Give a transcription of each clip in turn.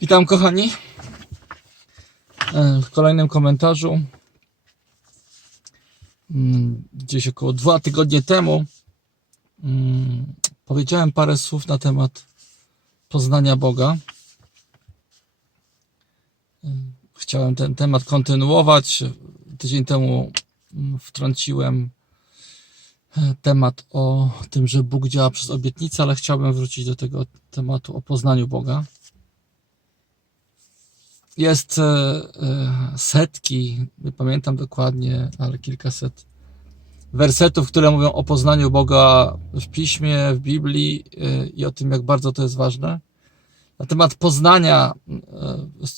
Witam kochani. E, W kolejnym komentarzu. Mm, Gdzieś około dwa tygodnie temu mm, powiedziałem parę słów na temat poznania Boga. E, Chciałem ten temat kontynuować. Tydzień temu mm, wtrąciłem e, temat o tym, że Bóg działa przez obietnicę, ale chciałbym wrócić do tego tematu o poznaniu Boga. Jest e, e, setki, nie pamiętam dokładnie, ale kilkaset wersetów, które mówią o poznaniu Boga w piśmie, w Biblii e, i o tym, jak bardzo to jest ważne. Na temat poznania,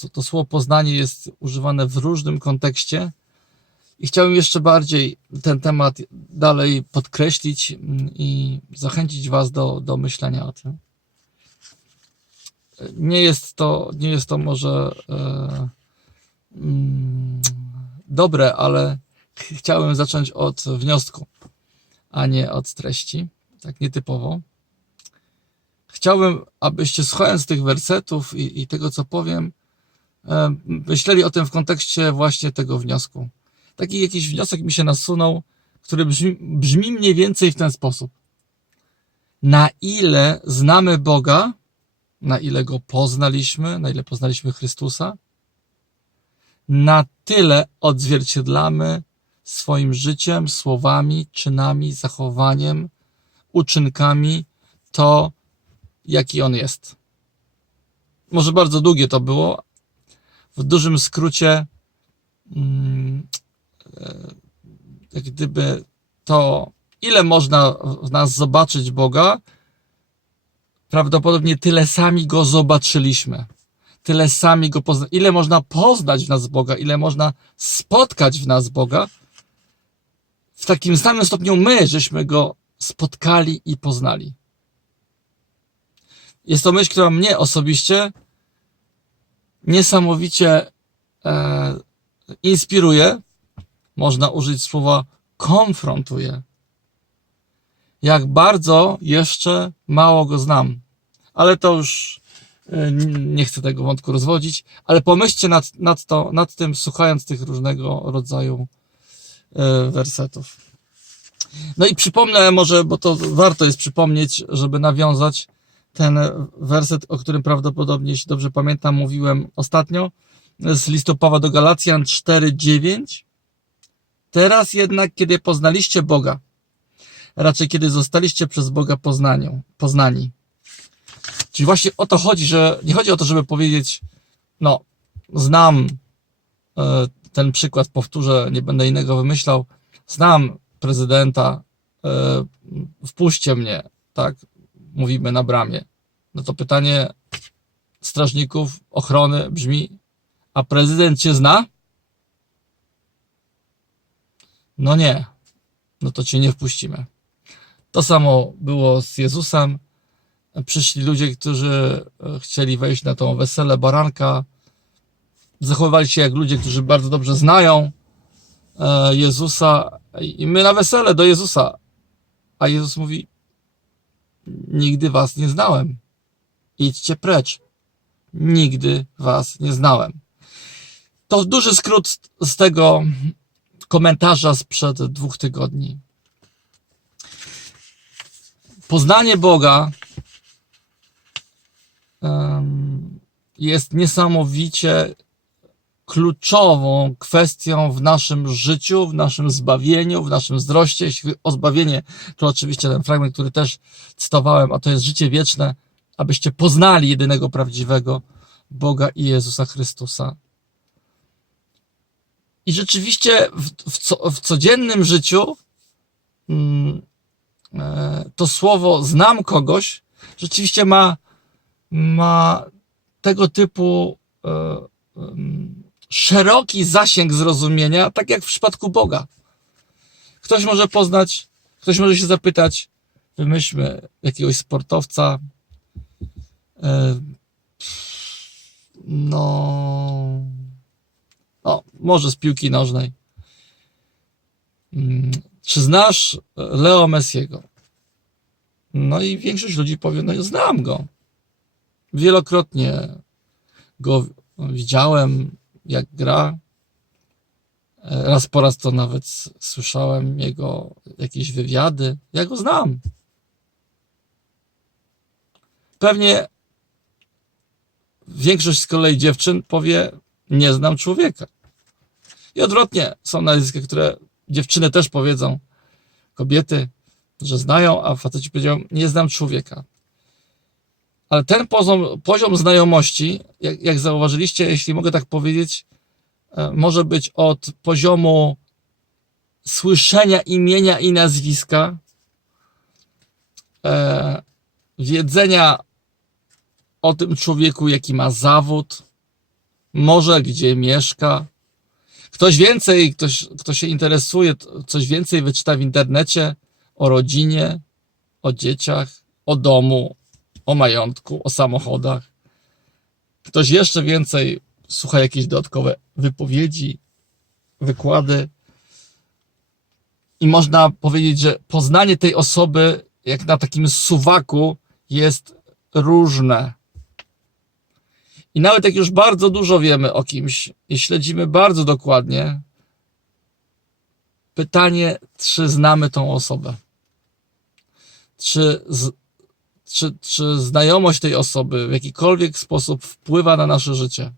to, to słowo poznanie jest używane w różnym kontekście i chciałbym jeszcze bardziej ten temat dalej podkreślić mm, i zachęcić Was do, do myślenia o tym nie jest to, nie jest to może e, mm, dobre, ale ch- chciałem zacząć od wniosku, a nie od treści, tak nietypowo. Chciałbym, abyście słuchając tych wersetów i, i tego, co powiem, e, myśleli o tym w kontekście właśnie tego wniosku. Taki jakiś wniosek mi się nasunął, który brzmi, brzmi mniej więcej w ten sposób. Na ile znamy Boga, na ile go poznaliśmy, na ile poznaliśmy Chrystusa, na tyle odzwierciedlamy swoim życiem, słowami, czynami, zachowaniem, uczynkami to, jaki on jest. Może bardzo długie to było. W dużym skrócie, mm, e, jak gdyby to, ile można w nas zobaczyć Boga, prawdopodobnie tyle sami go zobaczyliśmy. Tyle sami go pozna. Ile można poznać w nas Boga, ile można spotkać w nas Boga, w takim samym stopniu my, żeśmy go spotkali i poznali. Jest to myśl, która mnie osobiście niesamowicie e, inspiruje. Można użyć słowa konfrontuje jak bardzo jeszcze mało go znam. Ale to już y, nie chcę tego wątku rozwodzić, ale pomyślcie nad, nad, to, nad tym, słuchając tych różnego rodzaju y, wersetów. No i przypomnę może, bo to warto jest przypomnieć, żeby nawiązać ten werset, o którym prawdopodobnie, jeśli dobrze pamiętam, mówiłem ostatnio, z listu Pawła do Galacjan 4:9. Teraz jednak, kiedy poznaliście Boga, raczej kiedy zostaliście przez Boga poznaniu, poznani. Czyli właśnie o to chodzi, że nie chodzi o to, żeby powiedzieć, no, znam e, ten przykład, powtórzę, nie będę innego wymyślał, znam prezydenta, e, wpuśćcie mnie, tak, mówimy na bramie. No to pytanie strażników ochrony brzmi, a prezydent cię zna? No nie, no to cię nie wpuścimy. To samo było z Jezusem. Przyszli ludzie, którzy e, chcieli wejść na tą wesele baranka. Zachowywali się jak ludzie, którzy bardzo dobrze znają e, Jezusa. I my na wesele do Jezusa. A Jezus mówi: Nigdy was nie znałem. Idźcie precz. Nigdy was nie znałem. To duży skrót z tego komentarza sprzed dwóch tygodni. Poznanie Boga jest niesamowicie kluczową kwestią w naszym życiu, w naszym zbawieniu, w naszym wzroście. Jeśli o zbawienie, to oczywiście ten fragment, który też cytowałem, a to jest życie wieczne, abyście poznali jedynego prawdziwego Boga i Jezusa Chrystusa. I rzeczywiście w, w, co, w codziennym życiu mm, to słowo znam kogoś rzeczywiście ma, ma tego typu e, szeroki zasięg zrozumienia, tak jak w przypadku Boga. Ktoś może poznać, ktoś może się zapytać, wymyślmy jakiegoś sportowca, e, no, o, może z piłki nożnej. Czy znasz Leo Messiego? No i większość ludzi powie, no znam go. Wielokrotnie go widziałem, jak gra. E, Raz po raz to nawet słyszałem jego jakieś wywiady. Ja go znam. Pewnie większość z kolei dziewczyn powie: Nie znam człowieka. I odwrotnie, są nazwiska, które dziewczyny też powiedzą, kobiety, że znają, a faceci powiedzą: Nie znam człowieka. Ale ten poziom, poziom znajomości, jak, jak zauważyliście, jeśli mogę tak powiedzieć, e, może być od poziomu słyszenia imienia i nazwiska, e, wiedzenia o tym człowieku, jaki ma zawód, może gdzie mieszka. Ktoś więcej, ktoś, kto się interesuje, coś więcej wyczyta w internecie o rodzinie, o dzieciach, o domu, o majątku, o samochodach. Ktoś jeszcze więcej słucha jakieś dodatkowe wypowiedzi, wykłady. I można powiedzieć, że poznanie tej osoby, jak na takim suwaku, jest różne. I nawet jak już bardzo dużo wiemy o kimś i śledzimy bardzo dokładnie, pytanie, czy znamy tą osobę? Czy, z, czy, czy znajomość tej osoby w jakikolwiek sposób wpływa na nasze życie?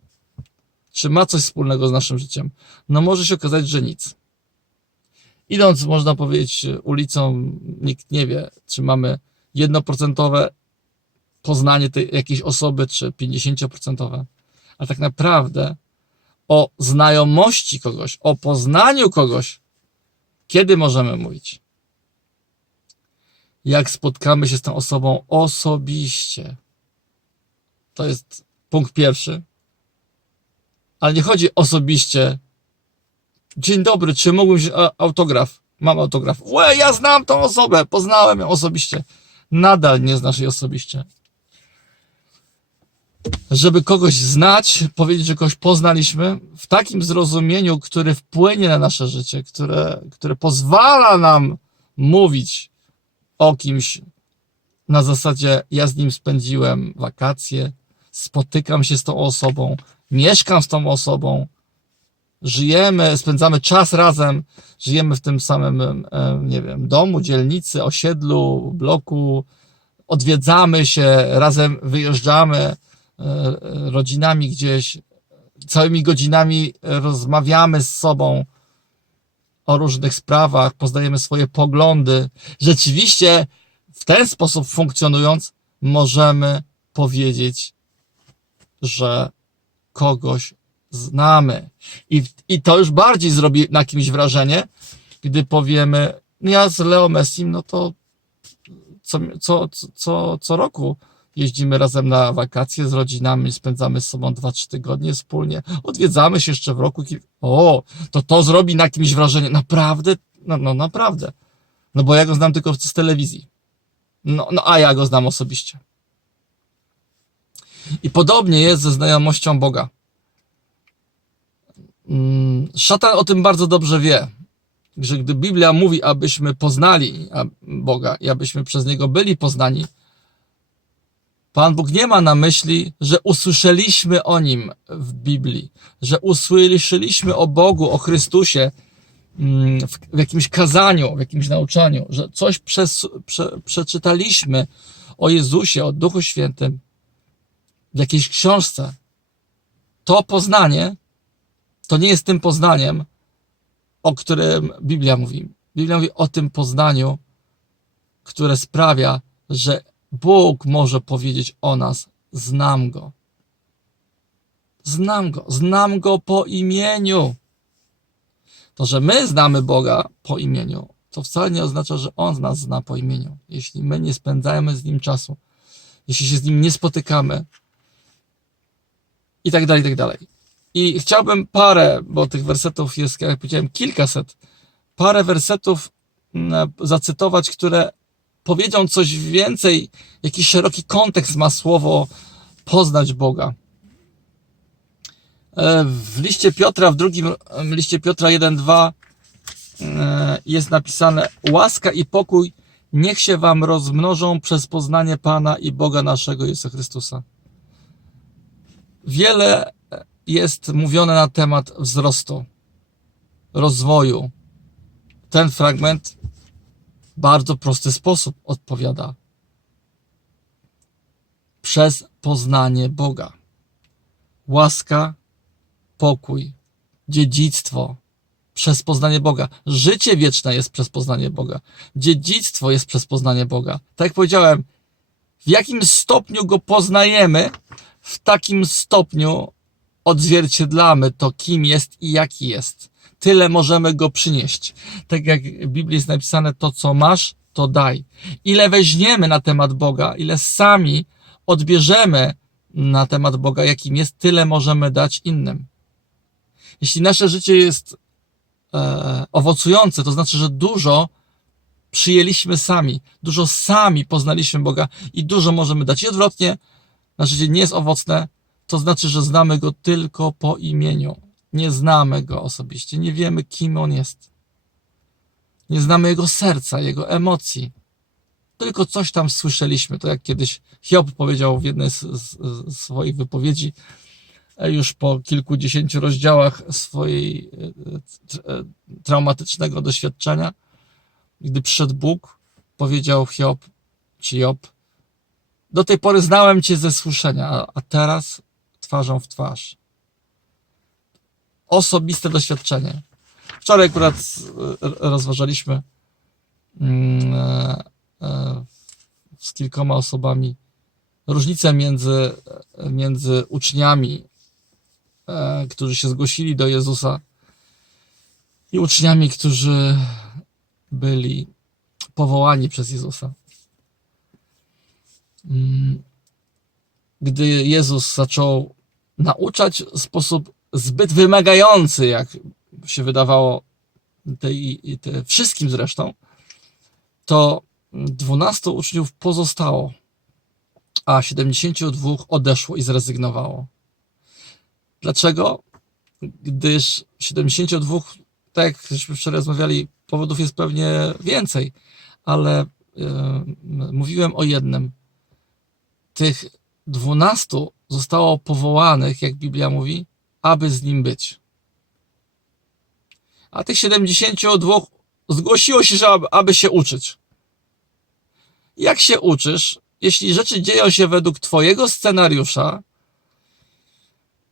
Czy ma coś wspólnego z naszym życiem? No może się okazać, że nic. Idąc, można powiedzieć, ulicą, nikt nie wie, czy mamy jednoprocentowe poznanie tej jakiejś osoby, czy 50%. A tak naprawdę o znajomości kogoś, o poznaniu kogoś, kiedy możemy mówić? Jak spotkamy się z tą osobą osobiście. To jest punkt pierwszy. Ale nie chodzi osobiście. Dzień dobry, czy mógłbym się autograf? Mam autograf. Łe, ja znam tą osobę, poznałem ją osobiście. Nadal nie znasz jej osobiście żeby kogoś znać, powiedzieć, że kogoś poznaliśmy, w takim zrozumieniu, które wpłynie na nasze życie, które, które pozwala nam mówić o kimś na zasadzie ja z nim spędziłem wakacje, spotykam się z tą osobą, mieszkam z tą osobą, żyjemy, spędzamy czas razem, żyjemy w tym samym, nie wiem, domu, dzielnicy, osiedlu, bloku, odwiedzamy się, razem wyjeżdżamy rodzinami gdzieś, całymi godzinami rozmawiamy z sobą o różnych sprawach, poznajemy swoje poglądy. Rzeczywiście w ten sposób funkcjonując, możemy powiedzieć, że kogoś znamy. I, I to już bardziej zrobi na kimś wrażenie, gdy powiemy, "No ja z Leo Messim, no to co, co, co, co roku jeździmy razem na wakacje z rodzinami, spędzamy z sobą 2-3 tygodnie wspólnie, odwiedzamy się jeszcze w roku. O, to to zrobi na kimś wrażenie. Naprawdę? No, no naprawdę. No bo ja go znam tylko z telewizji. No, no a ja go znam osobiście. I podobnie jest ze znajomością Boga. Mm, Szatan o tym bardzo dobrze wie, że gdy Biblia mówi, abyśmy poznali Boga i abyśmy przez Niego byli poznani, Pan Bóg nie ma na myśli, że usłyszeliśmy o Nim w Biblii, że usłyszeliśmy o Bogu, o Chrystusie mm, w, jakimś kazaniu, w jakimś nauczaniu, że coś przez, prze, przeczytaliśmy o Jezusie, o Duchu Świętym w jakiejś książce. To poznanie to nie jest tym poznaniem, o którym Biblia mówi. Biblia mówi o tym poznaniu, które sprawia, że Bóg może powiedzieć o nas: Znam go. Znam go, znam go po imieniu. To, że my znamy Boga po imieniu, to wcale nie oznacza, że On nas zna po imieniu. Jeśli my nie spędzamy z Nim czasu, jeśli się z Nim nie spotykamy, i tak dalej, i tak dalej. I chciałbym parę, bo tych wersetów jest, jak powiedziałem, kilkaset, parę wersetów mm, zacytować, które powiedzą coś więcej, jakiś szeroki kontekst ma słowo poznać Boga. E, W liście Piotra, w drugim liście Piotra 1:2 e, jest napisane: Łaska i pokój niech się wam rozmnożą przez poznanie Pana i Boga naszego Jezusa Chrystusa. Wiele jest mówione na temat wzrostu, rozwoju. Ten fragment bardzo prosty sposób odpowiada. Przez poznanie Boga. Łaska, pokój, dziedzictwo przez poznanie Boga. Życie wieczne jest przez poznanie Boga. Dziedzictwo jest przez poznanie Boga. Tak jak powiedziałem, w jakim stopniu go poznajemy, w takim stopniu odzwierciedlamy to, kim jest i jaki jest. Tyle możemy go przynieść. Tak jak w Biblii jest napisane, to co masz, to daj. Ile weźmiemy na temat Boga, ile sami odbierzemy na temat Boga, jakim jest, tyle możemy dać innym. Jeśli nasze życie jest e, owocujące, to znaczy, że dużo przyjęliśmy sami, dużo sami poznaliśmy Boga i dużo możemy dać. I odwrotnie, nasze życie nie jest owocne, to znaczy, że znamy Go tylko po imieniu. Nie znamy Go osobiście, nie wiemy, kim On jest. Nie znamy Jego serca, Jego emocji. Tylko coś tam słyszeliśmy. To jak kiedyś Hiob powiedział w jednej z, z, z swoich wypowiedzi, e, już po kilkudziesięciu rozdziałach swojej e, e, traumatycznego doświadczenia, gdy przyszedł Bóg, powiedział Hiob, czy Job, do tej pory znałem Cię ze słyszenia, a teraz twarzą w twarz. Osobiste doświadczenie. Wczoraj akurat e, rozważaliśmy mm, e, e, z kilkoma osobami różnicę między, między uczniami, którzy się zgłosili do Jezusa i uczniami, którzy byli powołani przez Jezusa. Mm, Gdy Jezus zaczął nauczać sposób zbyt wymagający, jak się wydawało tej, te, wszystkim zresztą, to 12 uczniów pozostało, a 72 odeszło i zrezygnowało. Dlaczego? Gdyż 72, tak jak żeśmy wczoraj rozmawiali, powodów jest pewnie więcej, ale e, mówiłem o jednym. Tych 12 zostało powołanych, jak Biblia mówi, aby z nim być. A tych 72 zgłosiło się, że aby, się uczyć. Jak się uczysz, jeśli rzeczy dzieją się według Twojego scenariusza,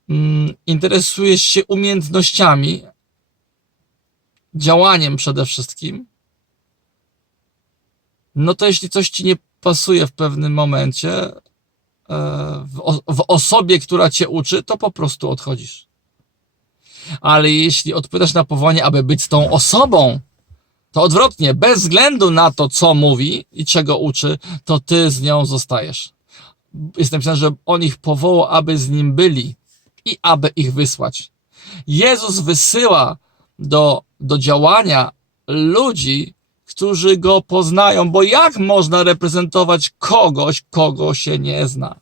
mm, interesujesz się umiejętnościami, działaniem przede wszystkim, no to jeśli coś Ci nie pasuje w pewnym momencie, w, o- w osobie, która Cię uczy, to po prostu odchodzisz. Ale jeśli odpowiadasz na powołanie, aby być tą osobą, to odwrotnie, bez względu na to, co mówi i czego uczy, to ty z nią zostajesz. Jest napisane, że on ich powołał, aby z nim byli i aby ich wysłać. Jezus wysyła do, do działania ludzi, którzy go poznają, bo jak można reprezentować kogoś, kogo się nie zna?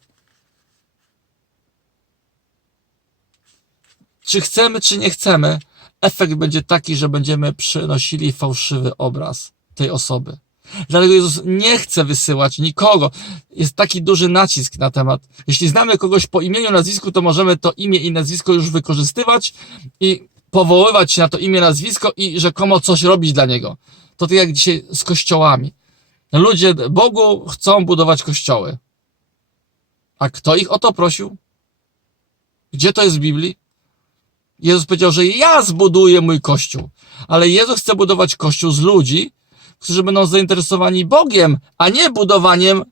Czy chcemy, czy nie chcemy, efekt będzie taki, że będziemy przynosili fałszywy obraz tej osoby. Dlatego Jezus nie chce wysyłać nikogo. Jest taki duży nacisk na temat. Jeśli znamy kogoś po imieniu, nazwisku, to możemy to imię i nazwisko już wykorzystywać i powoływać się na to imię, nazwisko i rzekomo coś robić dla niego. To tak jak dzisiaj z kościołami. Ludzie Bogu chcą budować kościoły. A kto ich o to prosił? Gdzie to jest w Biblii? Jezus powiedział, że ja zbuduję mój kościół. Ale Jezus chce budować kościół z ludzi, którzy będą zainteresowani Bogiem, a nie budowaniem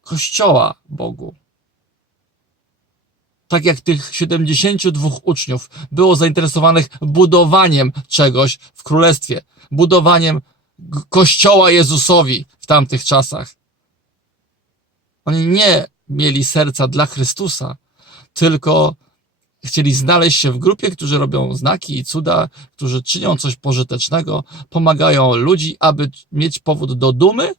kościoła Bogu. Tak jak tych 72 uczniów było zainteresowanych budowaniem czegoś w królestwie, budowaniem kościoła Jezusowi w tamtych czasach. Oni nie mieli serca dla Chrystusa, tylko chcieli znaleźć się w grupie, którzy robią znaki i cuda, którzy czynią coś pożytecznego, pomagają ludzi, aby mieć powód do dumy,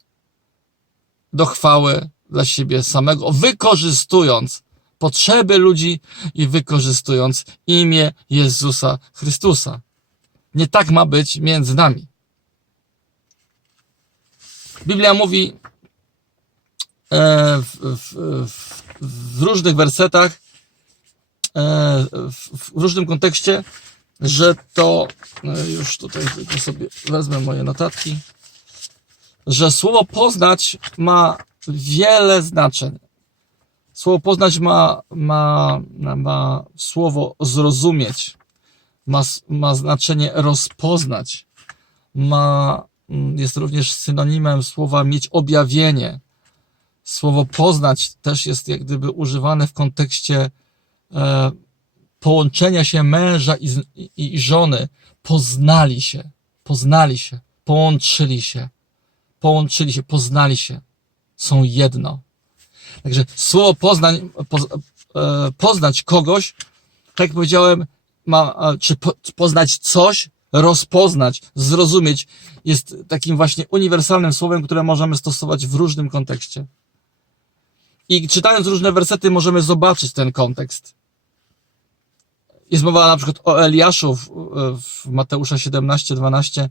do chwały dla siebie samego, wykorzystując potrzeby ludzi i wykorzystując imię Jezusa Chrystusa. Nie tak ma być między nami. Biblia mówi e, w, w, w, w różnych wersetach, e, w, w różnym kontekście, że to, e, już tutaj sobie wezmę moje notatki, że słowo poznać ma wiele znaczeń. Słowo poznać ma, ma, ma słowo zrozumieć, ma, ma znaczenie rozpoznać, ma, mm, jest również synonimem słowa mieć objawienie. Słowo poznać też jest jak gdyby używane w kontekście e, połączenia się męża i, i, i żony. Poznali się, poznali się, połączyli się, połączyli się, poznali się, są jedno. Także słowo poznań, poz, e, poznać kogoś, tak jak powiedziałem, ma, czy po, poznać coś, rozpoznać, zrozumieć, jest takim właśnie uniwersalnym słowem, które możemy stosować w różnym kontekście. I czytając różne wersety, możemy zobaczyć ten kontekst. Jest mowa na przykład o Eliaszu w, w Mateusza 17, 12.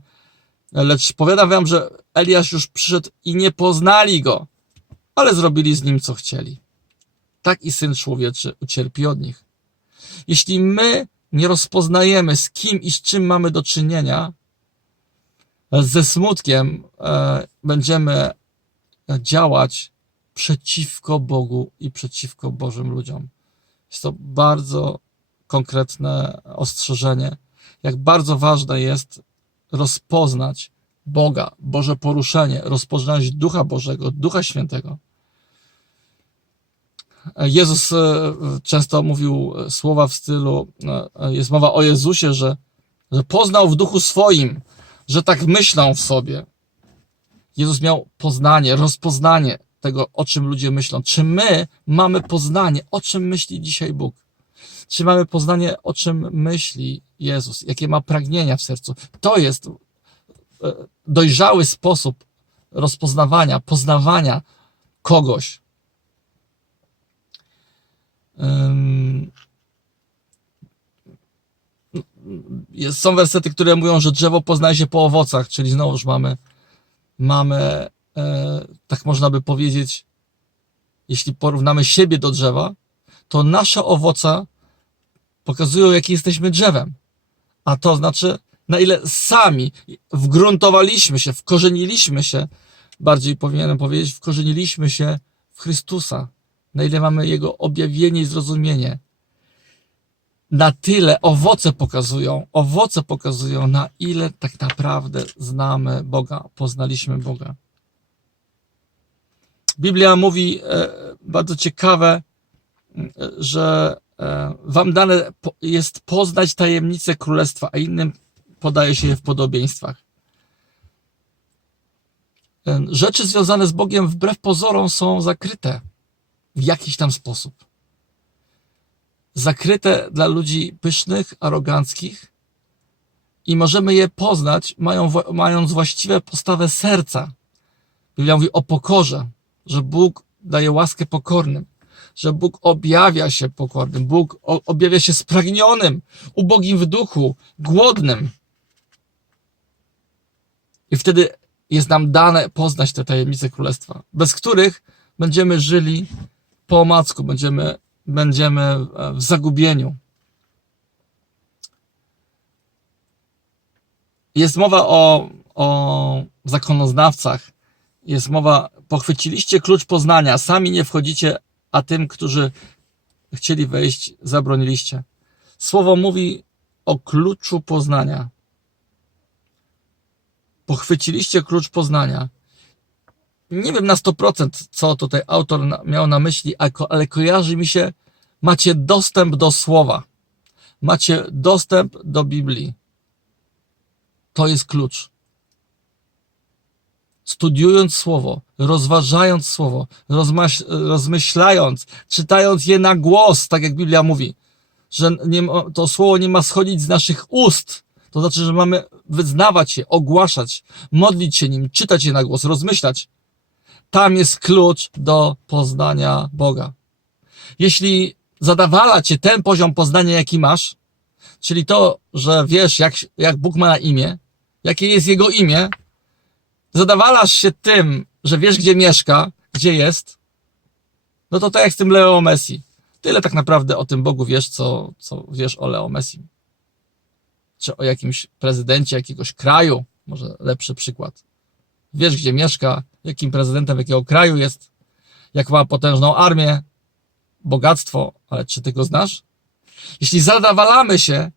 Lecz powiadam wam, że Eliasz już przyszedł i nie poznali go, ale zrobili z nim co chcieli. Tak i syn człowieczy ucierpi od nich. Jeśli my nie rozpoznajemy, z kim i z czym mamy do czynienia, ze smutkiem e, będziemy działać przeciwko Bogu i przeciwko Bożym ludziom. Jest to bardzo konkretne ostrzeżenie, jak bardzo ważne jest rozpoznać Boga, Boże poruszenie, rozpoznać Ducha Bożego, Ducha Świętego. Jezus e, często mówił słowa w stylu, e, jest mowa o Jezusie, że, że poznał w duchu swoim, że tak myślą w sobie. Jezus miał poznanie, rozpoznanie tego, o czym ludzie myślą. Czy my mamy poznanie, o czym myśli dzisiaj Bóg? Czy mamy poznanie, o czym myśli Jezus? Jakie ma pragnienia w sercu? To jest e, dojrzały sposób rozpoznawania, poznawania kogoś. Są wersety, które mówią, że drzewo poznaje się po owocach, czyli znowuż mamy, mamy, e, tak można by powiedzieć, jeśli porównamy siebie do drzewa, to nasze owoce pokazują, jaki jesteśmy drzewem. A to znaczy, na ile sami wgruntowaliśmy się, wkorzeniliśmy się, bardziej powinienem powiedzieć, wkorzeniliśmy się w Chrystusa, na ile mamy Jego objawienie i zrozumienie. Na tyle owoce pokazują, owoce pokazują, na ile tak naprawdę znamy Boga, poznaliśmy Boga. Biblia mówi e, bardzo ciekawe, e, że e, wam dane po- jest poznać tajemnice królestwa, a innym podaje się je w podobieństwach. E, Rzeczy związane z Bogiem wbrew pozorom są zakryte w jakiś tam sposób. Zakryte dla ludzi pysznych, aroganckich i możemy je poznać, mając właściwą postawę serca. Biblia mówi o pokorze, że Bóg daje łaskę pokornym, że Bóg objawia się pokornym, Bóg objawia się spragnionym, ubogim w duchu, głodnym. I wtedy jest nam dane poznać te tajemnice królestwa, bez których będziemy żyli po omacku, będziemy, będziemy e, w zagubieniu. Jest mowa o, o zakonoznawcach, jest mowa, pochwyciliście klucz poznania, sami nie wchodzicie, a tym, którzy chcieli wejść, zabroniliście. Słowo mówi o kluczu poznania. Pochwyciliście klucz poznania. Nie wiem na 100%, co tutaj autor miał na myśli, ale ko- ale kojarzy mi się, macie dostęp do słowa. Macie dostęp do Biblii. To jest klucz. Studiując słowo, rozważając słowo, rozmyślając, czytając je na głos, tak jak Biblia mówi, że to słowo nie ma schodzić z naszych ust. To znaczy, że mamy wyznawać je, ogłaszać, modlić się nim, czytać je na głos, rozmyślać. Tam jest klucz do poznania Boga. Jeśli zadawala cię ten poziom poznania, jaki masz, czyli to, że wiesz, jak, jak Bóg ma na imię, jakie jest Jego imię, zadawalasz się tym, że wiesz, gdzie mieszka, gdzie jest, no to tak jak z tym Leo Messi. Tyle tak naprawdę o tym Bogu wiesz, co, co wiesz o Leo Messi. Czy o jakimś prezydencie jakiegoś kraju, może lepszy przykład. Wiesz, gdzie mieszka, jakim prezydentem jakiego kraju jest, jak ma potężną armię, bogactwo, ale czy ty go znasz? Jeśli zadawalamy się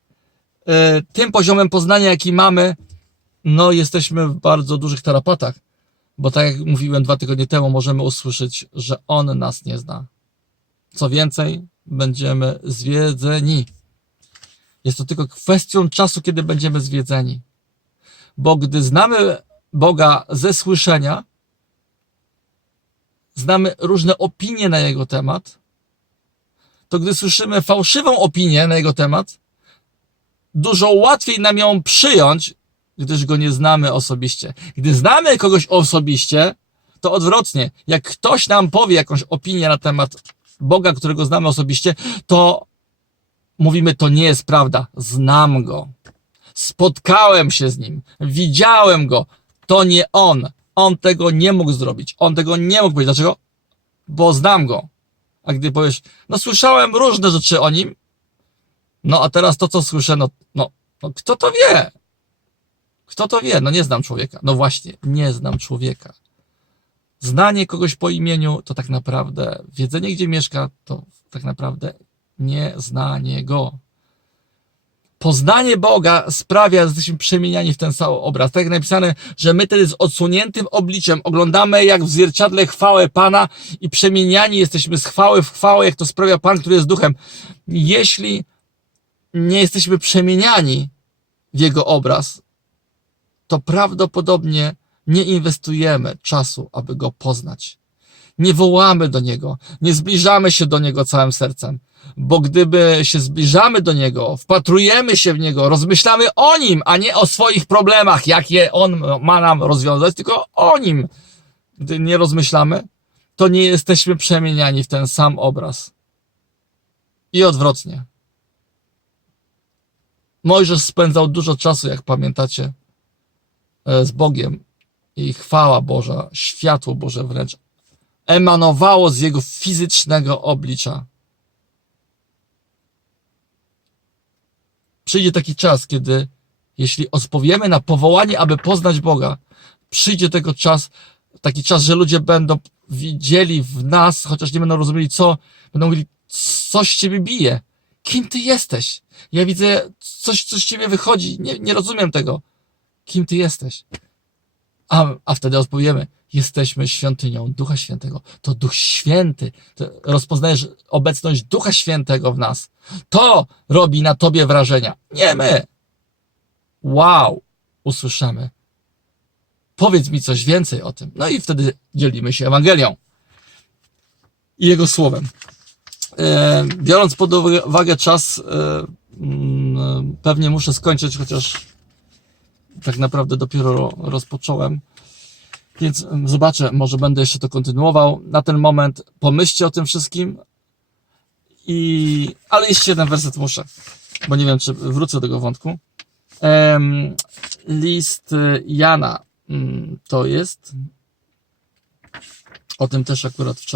y, tym poziomem poznania, jaki mamy, no jesteśmy w bardzo dużych tarapatach, bo tak jak mówiłem dwa tygodnie temu, możemy usłyszeć, że On nas nie zna. Co więcej, będziemy zwiedzeni. Jest to tylko kwestią czasu, kiedy będziemy zwiedzeni. Bo gdy znamy Boga ze słyszenia, znamy różne opinie na Jego temat, to gdy słyszymy fałszywą opinię na Jego temat, dużo łatwiej nam ją przyjąć, gdyż Go nie znamy osobiście. Gdy znamy kogoś osobiście, to odwrotnie. Jak ktoś nam powie jakąś opinię na temat Boga, którego znamy osobiście, to mówimy, to nie jest prawda. Znam Go. Spotkałem się z Nim. Widziałem Go. To nie On. On tego nie mógł zrobić. On tego nie mógł powiedzieć. Dlaczego? Bo znam Go. A gdy powiesz, no słyszałem różne rzeczy o Nim, no a teraz to, co słyszę, no, no, no kto to wie? Kto to wie? No nie znam człowieka. No właśnie, nie znam człowieka. Znanie kogoś po imieniu to tak naprawdę, wiedzenie gdzie mieszka to tak naprawdę nieznanie go. Poznanie Boga sprawia, że jesteśmy przemieniani w ten sam obraz. Tak jak napisane, że my wtedy z odsuniętym obliczem oglądamy jak w zwierciadle chwałę Pana i przemieniani jesteśmy z chwały w chwałę, jak to sprawia Pan, który jest duchem. Jeśli nie jesteśmy przemieniani w Jego obraz, to prawdopodobnie nie inwestujemy czasu, aby Go poznać. Nie wołamy do Niego, nie zbliżamy się do Niego całym sercem, bo gdyby się zbliżamy do Niego, wpatrujemy się w Niego, rozmyślamy o Nim, a nie o swoich problemach, jakie On ma nam rozwiązać, tylko o Nim. Gdy nie rozmyślamy, to nie jesteśmy przemieniani w ten sam obraz. I odwrotnie. Mojżesz spędzał dużo czasu, jak pamiętacie, e, z Bogiem i chwała Boża, światło Boże wręcz emanowało z jego fizycznego oblicza. Przyjdzie taki czas, kiedy jeśli odpowiemy na powołanie, aby poznać Boga, przyjdzie tego czas, taki czas, że ludzie będą widzieli w nas, chociaż nie będą rozumieli co, będą mówili, coś ciebie bije. Kim ty jesteś? Ja widzę, coś, coś z ciebie wychodzi, nie, nie rozumiem tego. Kim ty jesteś? A, a wtedy odpowiemy, jesteśmy świątynią Ducha Świętego. To Duch Święty. To rozpoznajesz obecność Ducha Świętego w nas. To robi na tobie wrażenia. Nie my. Wow, usłyszymy. Powiedz mi coś więcej o tym. No i wtedy dzielimy się Ewangelią i Jego Słowem. E, biorąc pod uwagę czas, e, mm, pewnie muszę skończyć, chociaż tak naprawdę dopiero rozpocząłem. Więc zobaczę, może będę jeszcze to kontynuował. Na ten moment pomyślcie o tym wszystkim. I, ale jeszcze jeden werset muszę, bo nie wiem, czy wrócę do tego wątku. Em, list Jana mm, to jest. O tym też akurat wczoraj.